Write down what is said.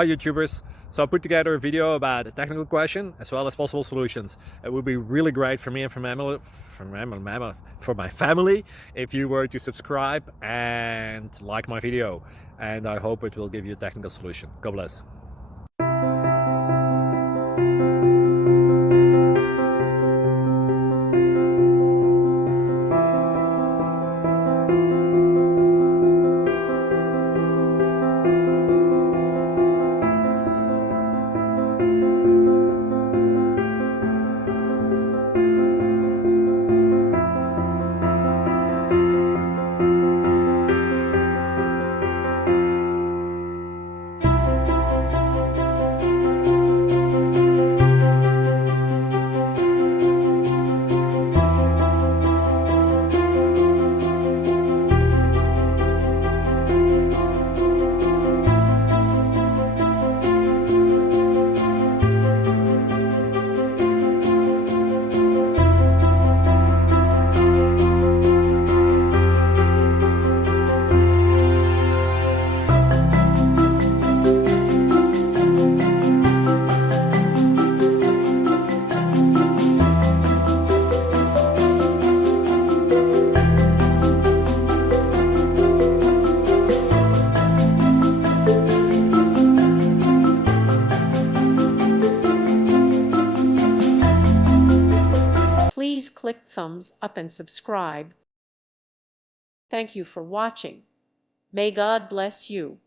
Hi YouTubers. So I put together a video about a technical question as well as possible solutions. It would be really great for me and for my family if you were to subscribe and like my video, and I hope it will give you a technical solution. God bless. Please click thumbs up and subscribe. Thank you for watching. May God bless you.